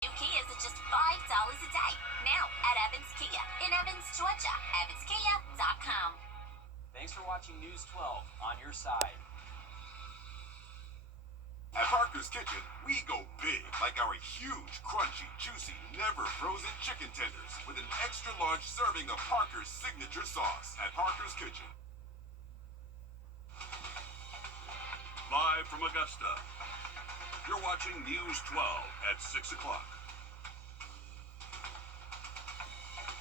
New Kias at just $5 a day. Now at Evans Kia in Evans, Georgia. EvansKia.com. Thanks for watching News 12 on your side. At Parker's Kitchen, we go big, like our huge, crunchy, juicy, never frozen chicken tenders with an extra large serving of Parker's signature sauce at Parker's Kitchen. Live from Augusta, you're watching News 12 at 6 o'clock.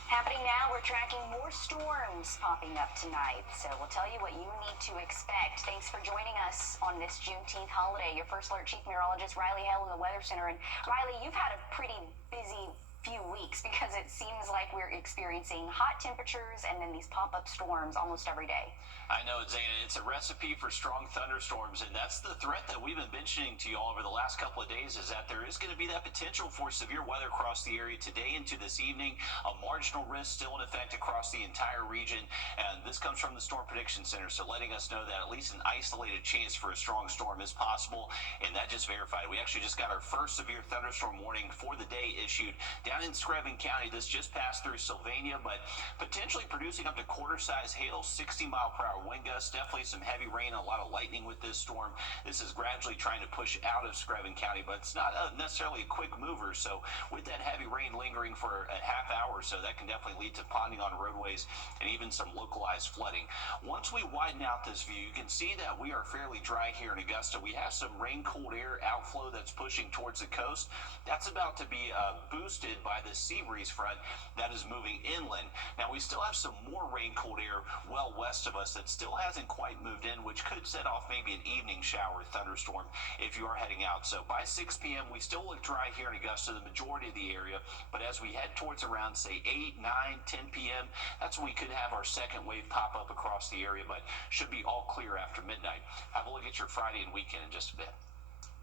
Happening now, we're tracking more storms popping up tonight, so we'll tell you what you need to expect. Thanks for joining us on this Juneteenth holiday. Your First Alert Chief Meteorologist Riley Hale in the Weather Center. And Riley, you've had a pretty busy few weeks because it seems like we're experiencing hot temperatures and then these pop-up storms almost every day. I know, Zana, it's a recipe for strong thunderstorms, and that's the threat that we've been mentioning to you all over the last couple of days, is that there is going to be that potential for severe weather across the area today into this evening. A marginal risk still in effect across the entire region, and this comes from the Storm Prediction Center, so letting us know that at least an isolated chance for a strong storm is possible, and that just verified. We actually just got our first severe thunderstorm warning for the day issued down in Screven County. This just passed through Sylvania, but potentially producing up to quarter-size hail, 60-mile-per-hour wind gusts, definitely some heavy rain, a lot of lightning with this storm. This is gradually trying to push out of Screven County, but it's not necessarily a quick mover, so with that heavy rain lingering for a half hour or so, that can definitely lead to ponding on roadways and even some localized flooding. Once we widen out this view, you can see that we are fairly dry here in Augusta. We have some rain-cooled air outflow that's pushing towards the coast. That's about to be boosted by the sea breeze front that is moving inland. Now, we still have some more rain-cooled air well west of us that still hasn't quite moved in, which could set off maybe an evening shower thunderstorm if you are heading out. So by 6 p.m., we still look dry here in Augusta, the majority of the area, but as we head towards around, say, 8, 9, 10 p.m., that's when we could have our second wave pop up across the area, but should be all clear after midnight. Have a look at your Friday and weekend in just a bit.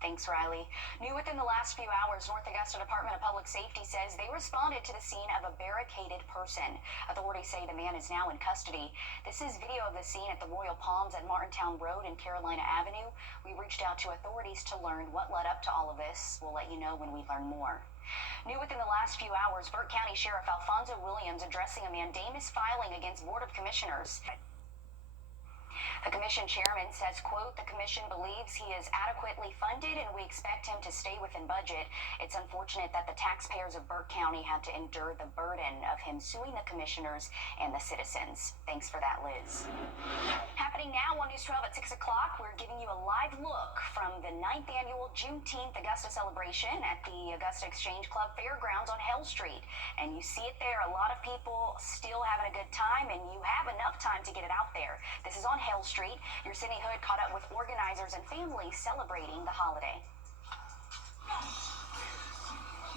Thanks, Riley. New within the last few hours, North Augusta Department of Public Safety says they responded to the scene of a barricaded person. Authorities say the man is now in custody. This is video of the scene at the Royal Palms at Martintown Road and Carolina Avenue. We reached out to authorities to learn what led up to all of this. We'll let you know when we learn more. New within the last few hours, Burke County Sheriff Alfonso Williams addressing a mandamus filing against Board of Commissioners. The commission chairman says, quote, the commission believes he is adequately funded and we expect him to stay within budget. It's unfortunate that the taxpayers of Burke County have to endure the burden of him suing the commissioners and the citizens. Thanks for that, Liz. Happening now on News 12 at 6 o'clock, we're giving you a live look from the 9th annual Juneteenth Augusta celebration at the Augusta Exchange Club Fairgrounds on Hell Street. And you see it there, a lot of people still having a good time, and you have enough time to get it out there. This is on Hell Street. Your Sydney Hood caught up with organizers and families celebrating the holiday.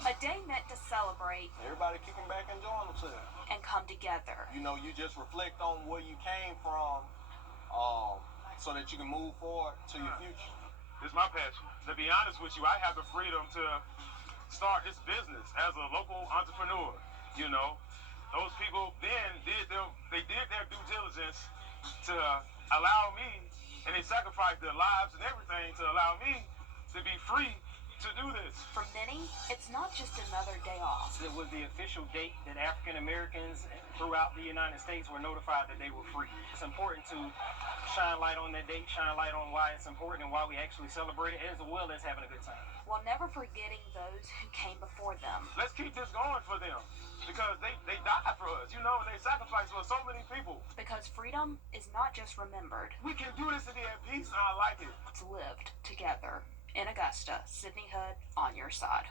A day meant to celebrate. Everybody kicking back, enjoying themselves. And come together. You know, you just reflect on where you came from so that you can move forward to your future. It's my passion. To be honest with you, I have the freedom to start this business as a local entrepreneur. You know, those people then did their due diligence to allow me, and they sacrificed their lives and everything to allow me to be free to do this. For many, it's not just another day off. It was the official date that African Americans throughout the United States were notified that they were free. It's important to shine light on that date, shine light on why it's important and why we actually celebrate it, as well as having a good time. While never forgetting those who came before them. Let's keep this going for them, because they died for us, you know, and they sacrificed for so many people. Because freedom is not just remembered. We can do this and be at peace, and I like it. It's lived together. In Augusta, Sydney Hood on your side.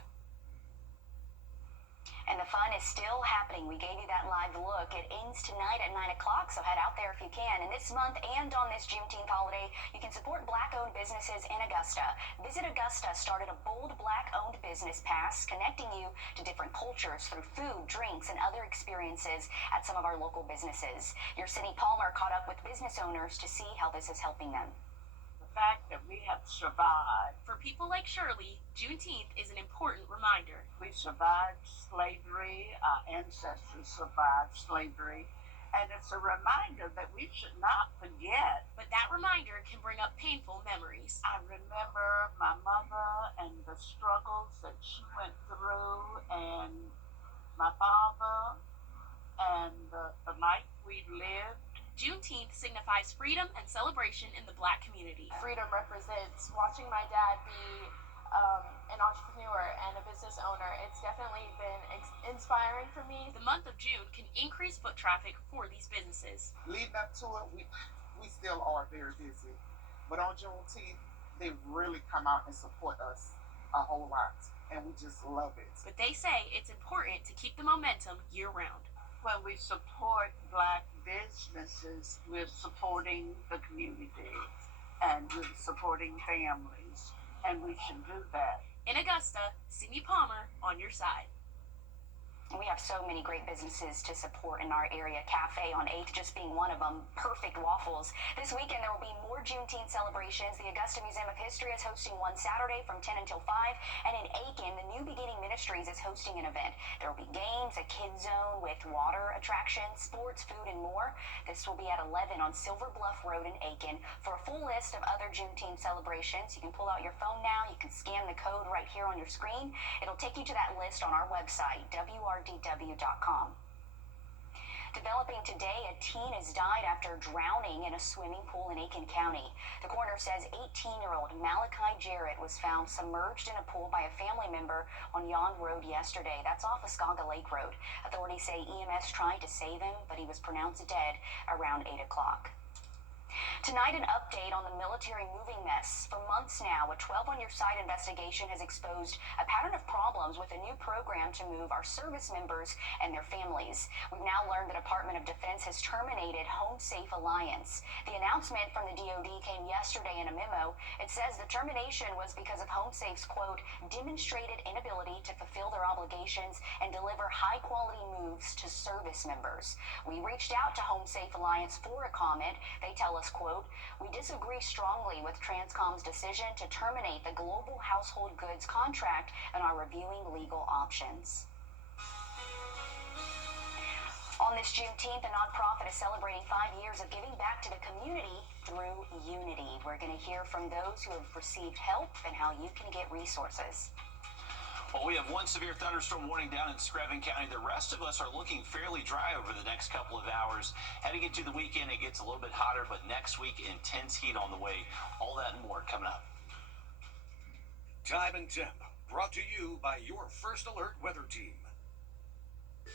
And the fun is still happening. We gave you that live look. It ends tonight at 9 o'clock, so head out there if you can. And this month and on this Juneteenth holiday, you can support Black-owned businesses in Augusta. Visit Augusta started a bold Black-owned business pass connecting you to different cultures through food, drinks, and other experiences at some of our local businesses. Your Cindy Palmer caught up with business owners to see how this is helping them. The fact that we have survived. For people like Shirley, Juneteenth is an important reminder. We survived slavery. Our ancestors survived slavery. And it's a reminder that we should not forget. But that reminder can bring up painful memories. I remember my mother and the struggles that she went through, and my father, and the life we lived. Juneteenth signifies freedom and celebration in the Black community. Freedom represents watching my dad be an entrepreneur and a business owner. It's definitely been inspiring for me. The month of June can increase foot traffic for these businesses. Leading up to it, we still are very busy. But on Juneteenth, they really come out and support us a whole lot. And we just love it. But they say it's important to keep the momentum year-round. When we support Black businesses, we're supporting the community and we're supporting families. And we should do that. In Augusta, Sydney Palmer on your side. We have so many great businesses to support in our area. Cafe on 8th just being one of them. Perfect Waffles. This weekend there will be more Juneteenth celebrations. The Augusta Museum of History is hosting one Saturday from 10 until 5. And in Aiken, the New Beginning Ministries is hosting an event. There will be games, a kids zone with water attractions, sports, food, and more. This will be at 11 on Silver Bluff Road in Aiken. For a full list of other Juneteenth celebrations, you can pull out your phone now. You can scan the code right here on your screen. It'll take you to that list on our website, wrdw.com. Developing today, a teen has died after drowning in a swimming pool in Aiken County. The coroner says 18-year-old Malachi Jarrett was found submerged in a pool by a family member on Yonge Road yesterday. That's off Muskogee Lake Road. Authorities say EMS tried to save him, but he was pronounced dead around 8 o'clock. Tonight, an update on the military moving mess. For months now, a 12 on Your Side investigation has exposed a pattern of problems with a new program to move our service members and their families. We've now learned the Department of Defense has terminated Home Safe Alliance. The announcement from the DoD came yesterday in a memo. It says the termination was because of Home Safe's, quote, demonstrated inability to fulfill their obligations and deliver high-quality moves to service members. We reached out to Home Safe Alliance for a comment. They tell us, quote, we disagree strongly with Transcom's decision to terminate the Global Household Goods contract and are reviewing legal options. On this Juneteenth, a nonprofit is celebrating 5 years of giving back to the community through unity. We're going to hear from those who have received help and how you can get resources. Well, we have one severe thunderstorm warning down in Screven County. The rest of us are looking fairly dry over the next couple of hours. Heading into the weekend, it gets a little bit hotter, but next week, intense heat on the way. All that and more coming up. Time and Temp, brought to you by your First Alert weather team.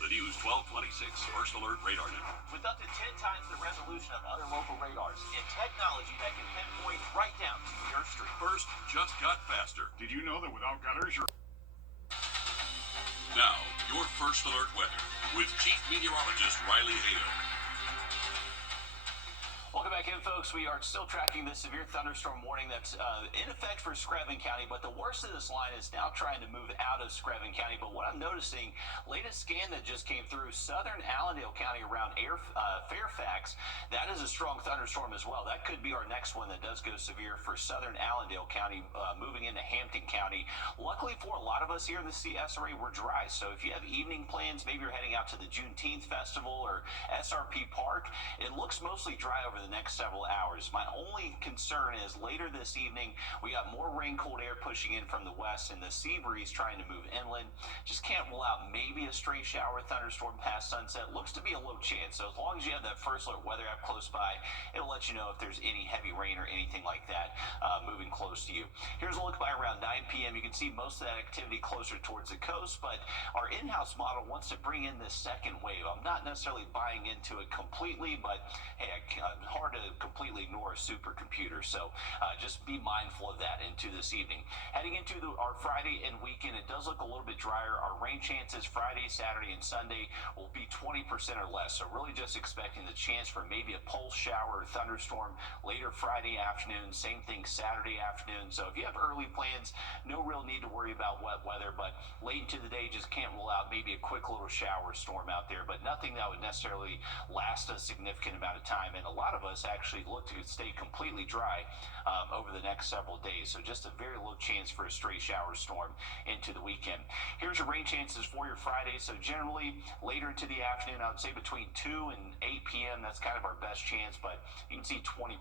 The News 1226 First Alert Radar Network. With up to 10 times the resolution of other local radars and technology that can pinpoint right down to your street. First just got faster. Did you know that without gutters, you're... Now, your First Alert weather with Chief Meteorologist Riley Hale. Welcome back in, folks. We are still tracking this severe thunderstorm warning that's in effect for Screven County, but the worst of this line is now trying to move out of Screven County. But what I'm noticing, latest scan that just came through, southern Allendale County around Fairfax, that is a strong thunderstorm as well. That could be our next one that does go severe for southern Allendale County, moving into Hampton County. Luckily for a lot of us here in the CSRA, we're dry. So if you have evening plans, maybe you're heading out to the Juneteenth Festival or SRP Park, it looks mostly dry over the next several hours. My only concern is later this evening, we got more rain, cold air pushing in from the west and the sea breeze trying to move inland. Just can't rule out maybe a stray shower thunderstorm past sunset. Looks to be a low chance. So as long as you have that First Alert weather app close by, it'll let you know if there's any heavy rain or anything like that moving close to you. Here's a look by around 9 p.m. You can see most of that activity closer towards the coast, but our in-house model wants to bring in this second wave. I'm not necessarily buying into it completely, but hey, hard to completely ignore a supercomputer, so just be mindful of that into this evening. Heading into our Friday and weekend, it does look a little bit drier. Our rain chances Friday, Saturday, and Sunday will be 20% or less, so really just expecting the chance for maybe a pulse shower or thunderstorm later Friday afternoon, same thing Saturday afternoon. So if you have early plans, no real need to worry about wet weather, but late into the day, just can't rule out maybe a quick little shower storm out there, but nothing that would necessarily last a significant amount of time. And a lot of us actually look to stay completely dry over the next several days. So just a very low chance for a stray shower storm into the weekend. Here's your rain chances is for your Friday, so generally later into the afternoon, I would say between 2 and 8 p.m. That's kind of our best chance, but you can see 20%,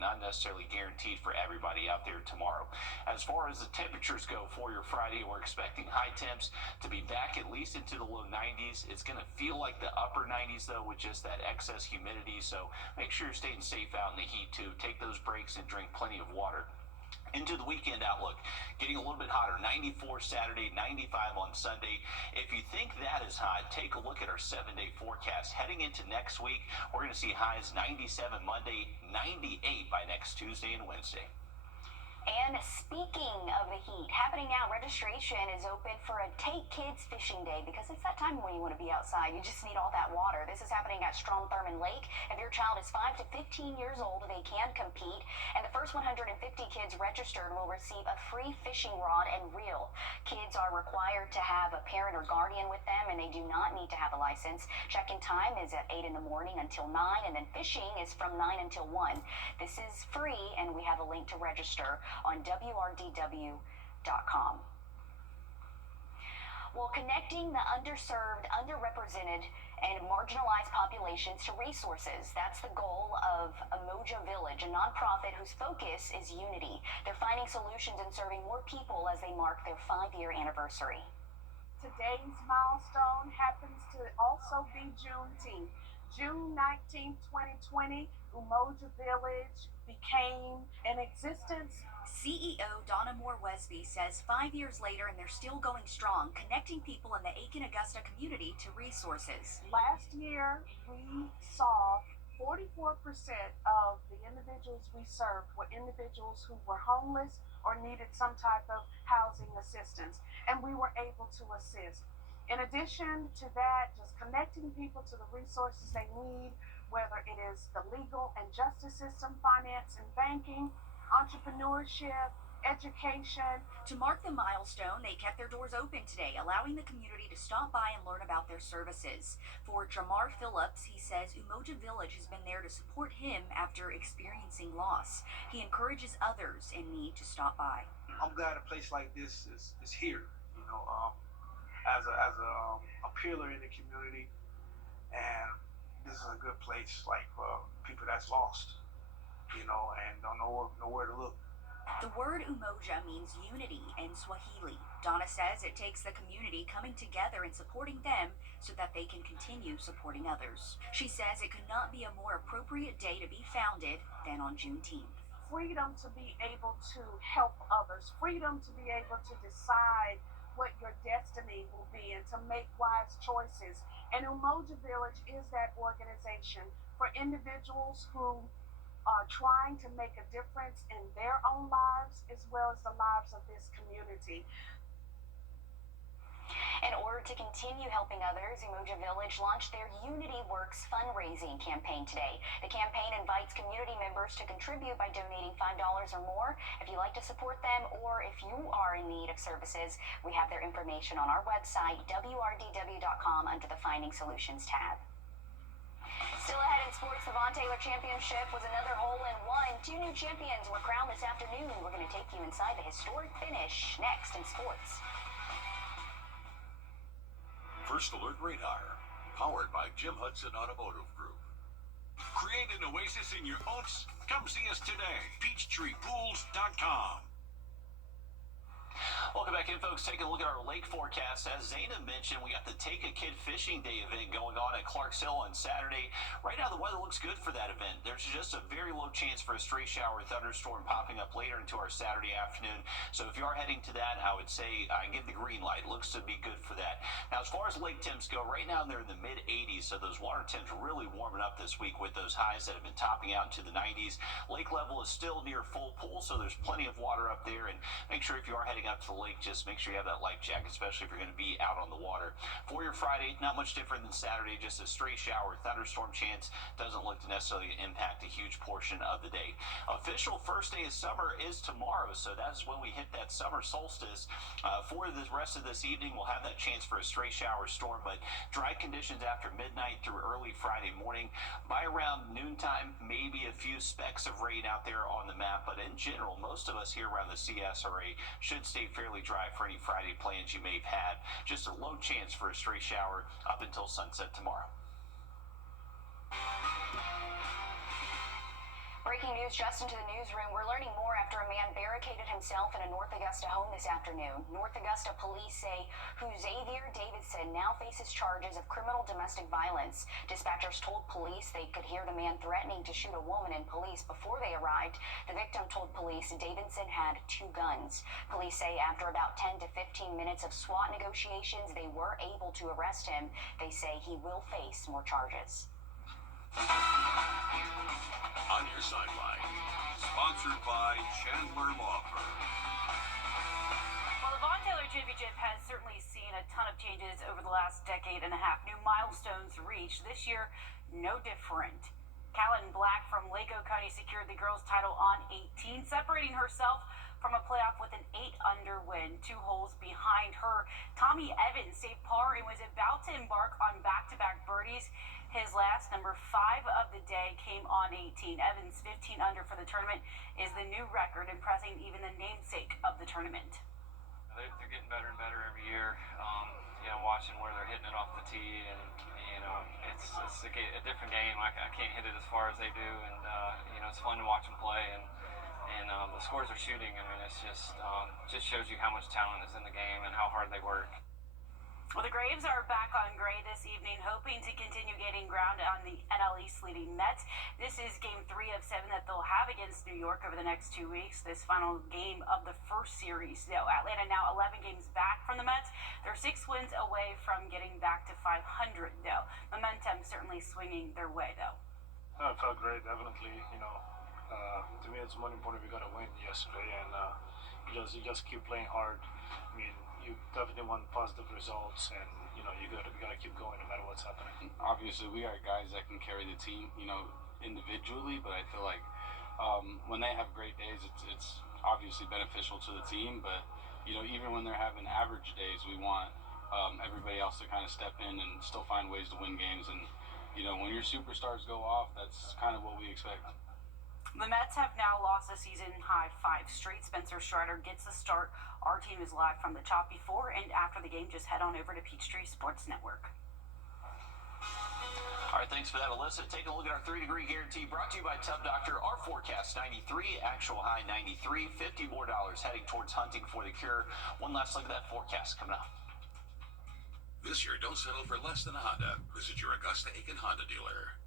not necessarily guaranteed for everybody out there tomorrow. As far as the temperatures go for your Friday, we're expecting high temps to be back at least into the low 90s. It's going to feel like the upper 90s, though, with just that excess humidity, so make sure you're staying safe out in the heat, too. Take those breaks and drink plenty of water. Into the weekend outlook, getting a little bit hotter, 94 Saturday, 95 on Sunday. If you think that is hot, take a look at our 7-day forecast. Heading into next week, we're going to see highs 97 Monday, 98 by next Tuesday and Wednesday. And speaking of the heat, happening now, registration is open for a Take Kids Fishing Day because it's that time when you want to be outside. You just need all that water. This is happening at Strom Thurmond Lake. If your child is 5 to 15 years old, they can compete. And the first 150 kids registered will receive a free fishing rod and reel. Kids are required to have a parent or guardian with them, and they do not need to have a license. Check-in time is at 8 in the morning until 9, and then fishing is from 9 until 1. This is free, and we have a link to register on wrdw.com. Well, connecting the underserved, underrepresented, and marginalized populations to resources. That's the goal of Umoja Village, a nonprofit whose focus is unity. They're finding solutions and serving more people as they mark their 5-year anniversary. Today's milestone happens to also be Juneteenth. June 19, 2020, Umoja Village became in existence. CEO Donna Moore-Wesby says 5 years later and they're still going strong, connecting people in the Aiken-Augusta community to resources. Last year, we saw 44% of the individuals we served were individuals who were homeless or needed some type of housing assistance, and we were able to assist. In addition to that, just connecting people to the resources they need, whether it is the legal and justice system, finance and banking, entrepreneurship, education. To mark the milestone, they kept their doors open today, allowing the community to stop by and learn about their services. For Jamar Phillips, he says Umoja Village has been there to support him after experiencing loss. He encourages others in need to stop by. I'm glad a place like this is here, you know, as a pillar in the community, and this is a good place like for people that's lost, you know, and don't know where to look. The word Umoja means unity in Swahili. Donna says it takes the community coming together and supporting them so that they can continue supporting others. She says it could not be a more appropriate day to be founded than on Juneteenth. Freedom to be able to help others, freedom to be able to decide what your destiny will be and to make wise choices. And Umoja Village is that organization for individuals who are trying to make a difference in their own lives as well as the lives of this community. In order to continue helping others, Umoja Village launched their Unity Works fundraising campaign today. The campaign invites community members to contribute by donating $5 or more. If you'd like to support them or if you are in need of services, we have their information on our website, wrdw.com, under the Finding Solutions tab. Still ahead in sports, the Von Taylor Championship was another hole-in-one. 2 new champions were crowned this afternoon. We're going to take you inside the historic finish next in sports. First Alert Radar, powered by Jim Hudson Automotive Group. Create an oasis in your oats? Come see us today. PeachtreePools.com. Welcome back in, folks. Taking a look at our lake forecast. As Zaina mentioned, we got the Take a Kid Fishing Day event going on at Clarks Hill on Saturday. Right now, the weather looks good for that event. There's just a very low chance for a stray shower or thunderstorm popping up later into our Saturday afternoon. So if you are heading to that, I would say give the green light. Looks to be good for that. Now, as far as lake temps go, right now they're in the mid-80s, so those water temps are really warming up this week with those highs that have been topping out into the 90s. Lake level is still near full pool, so there's plenty of water up there. And make sure if you are heading up to the lake, just make sure you have that life jacket, especially if you're going to be out on the water. For your Friday, not much different than Saturday, just a stray shower, thunderstorm chance. Doesn't look to necessarily impact a huge portion of the day. Official first day of summer is tomorrow, so that's when we hit that summer solstice. For the rest of this evening, we'll have that chance for a stray shower, shower storm, but dry conditions after midnight through early Friday morning. By around noontime, maybe a few specks of rain out there on the map, but in general, most of us here around the CSRA should stay fairly dry for any Friday plans you may have had. Just a low chance for a stray shower up until sunset tomorrow. Breaking news just into the newsroom. We're learning more after a man barricaded himself in a North Augusta home this afternoon. North Augusta police say Xavier Davidson now faces charges of criminal domestic violence. Dispatchers told police they could hear the man threatening to shoot a woman and police before they arrived. The victim told police Davidson had 2 guns. Police say after about 10 to 15 minutes of SWAT negotiations, they were able to arrest him. They say he will face more charges. On Your Sideline, sponsored by Chandler Law Firm. Well, the Vaughn Taylor Championship has certainly seen a ton of changes over the last decade and a half. New milestones reached. This year, no different. Callan Black from Lake County secured the girls' title on 18, separating herself from a playoff with an 8-under win. 2 holes behind her, Tommy Evans saved par and was about to embark on back-to-back birdies. His last, number 5 of the day, came on 18. Evans' 15 under for the tournament is the new record, impressing even the namesake of the tournament. They're getting better and better every year. Watching where they're hitting it off the tee, and it's a different game. I can't hit it as far as they do, and it's fun to watch them play. And the scores are shooting. I mean, it's just shows you how much talent is in the game and how hard they work. Well, the Braves are back on gray this evening, hoping to continue gaining ground on the NL East leading Mets. This is Game 3 of 7 that they'll have against New York over the next 2 weeks. This final game of the first series. Atlanta now 11 games back from the Mets. They're 6 wins away from getting back to 500, though. Momentum certainly swinging their way, though. It felt great, definitely. To me, it's more important we got a win yesterday, and you just keep playing hard. I mean, you definitely want positive results, and you gotta keep going no matter what's happening. Obviously, we are guys that can carry the team, individually. But I feel like when they have great days, it's obviously beneficial to the team. But even when they're having average days, we want everybody else to kind of step in and still find ways to win games. And when your superstars go off, that's kind of what we expect. The Mets have now lost a season-high 5 straight. Spencer Strider gets the start. Our team is live from the top before and after the game. Just head on over to Peachtree Sports Network. All right, thanks for that, Alyssa. Taking a look at our 3-degree guarantee brought to you by Tub Doctor. Our forecast 93, actual high 93, $50 more heading towards hunting for the cure. One last look at that forecast coming up. This year, don't settle for less than a Honda. Visit your Augusta-Aiken Honda dealer.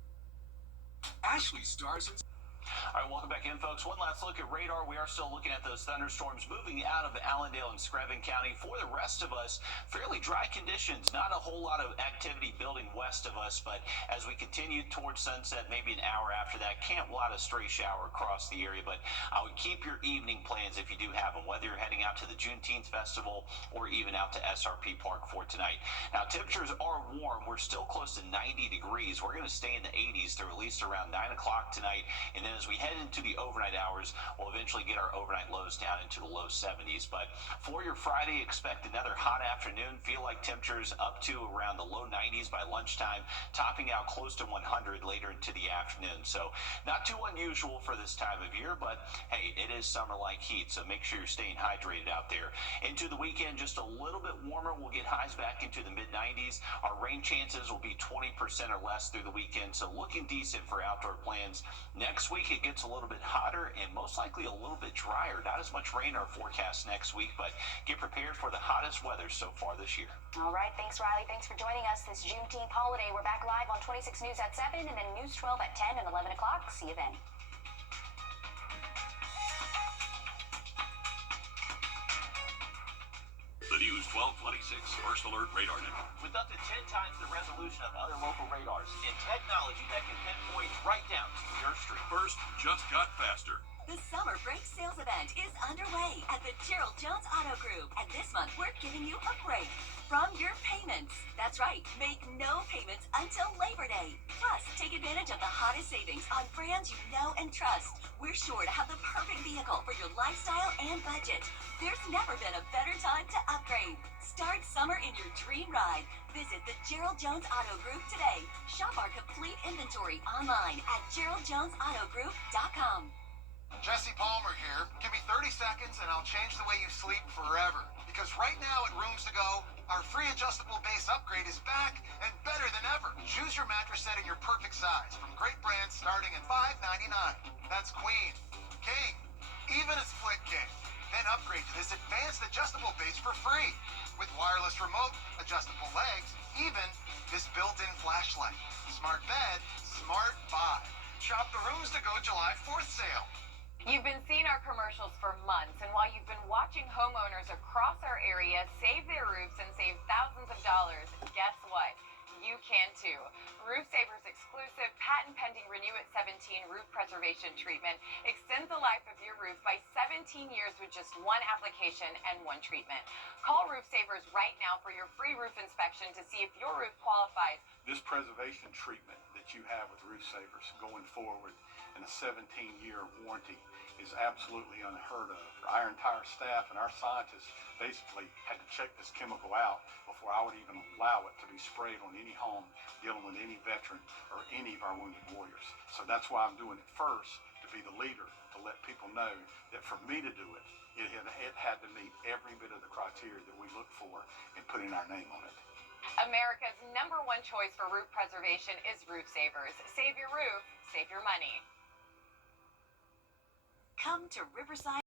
Ashley stars in... All right, welcome back in, folks. One last look at radar. We are still looking at those thunderstorms moving out of Allendale and Screven County. For the rest of us, fairly dry conditions. Not a whole lot of activity building west of us, but as we continue towards sunset, maybe an hour after that, can't lot of stray shower across the area. But I would keep your evening plans if you do have them, whether you're heading out to the Juneteenth Festival or even out to SRP Park for tonight. Now, temperatures are warm. We're still close to 90 degrees. We're going to stay in the 80s through at least around 9 o'clock tonight, and then as we head into the overnight hours, we'll eventually get our overnight lows down into the low 70s. But for your Friday, expect another hot afternoon. Feel like temperatures up to around the low 90s by lunchtime, topping out close to 100 later into the afternoon. So not too unusual for this time of year, but hey, it is summer-like heat, so make sure you're staying hydrated out there. Into the weekend, just a little bit warmer. We'll get highs back into the mid-90s. Our rain chances will be 20% or less through the weekend, so looking decent for outdoor plans. Next week, it gets a little bit hotter and most likely a little bit drier. Not as much rain in our forecast next week, but get prepared for the hottest weather so far this year. All right, thanks, Riley. Thanks for joining us this Juneteenth holiday. We're back live on 26 News at 7 and then News 12 at 10 and 11 o'clock. See you then. The News 1226 First Alert Radar Network. With up to 10 times the resolution of other local radars and technology that can pinpoint right down to your street. First just got faster. The Summer Break Sales Event is underway at the Gerald Jones Auto Group. And this month, we're giving you a break from your payment. payments. That's right, make no payments until Labor Day. Plus, take advantage of the hottest savings on brands you know and trust. We're sure to have the perfect vehicle for your lifestyle and budget. There's never been a better time to upgrade. Start summer in your dream ride. Visit the Gerald Jones Auto Group today. Shop our complete inventory online at GeraldJonesAutoGroup.com. Jesse Palmer here. Give me 30 seconds and I'll change the way you sleep forever. Because right now at Rooms To Go, our free adjustable base upgrade is back and better than ever. Choose your mattress set in your perfect size from great brands starting at $5.99. That's queen, king, even a split king. Then upgrade to this advanced adjustable base for free. With wireless remote, adjustable legs, even this built-in flashlight. Smart bed, smart vibe. Shop the Rooms To Go July 4th sale. You've been seeing our commercials for months, and while you've been watching homeowners across our area save their roofs and save thousands of dollars, guess what? You can too. Roof Saver's exclusive patent-pending Renew at 17 roof preservation treatment extends the life of your roof by 17 years with just one application and one treatment. Call Roof Savers right now for your free roof inspection to see if your roof qualifies. This preservation treatment that you have with Roof Savers going forward and a 17-year warranty is absolutely unheard of. Our entire staff and our scientists basically had to check this chemical out before I would even allow it to be sprayed on any home dealing with any veteran or any of our wounded warriors. So that's why I'm doing it first, to be the leader, to let people know that for me to do it, it had to meet every bit of the criteria that we look for in putting our name on it. America's #1 choice for roof preservation is Roof Savers. Save your roof, save your money. Come to Riverside.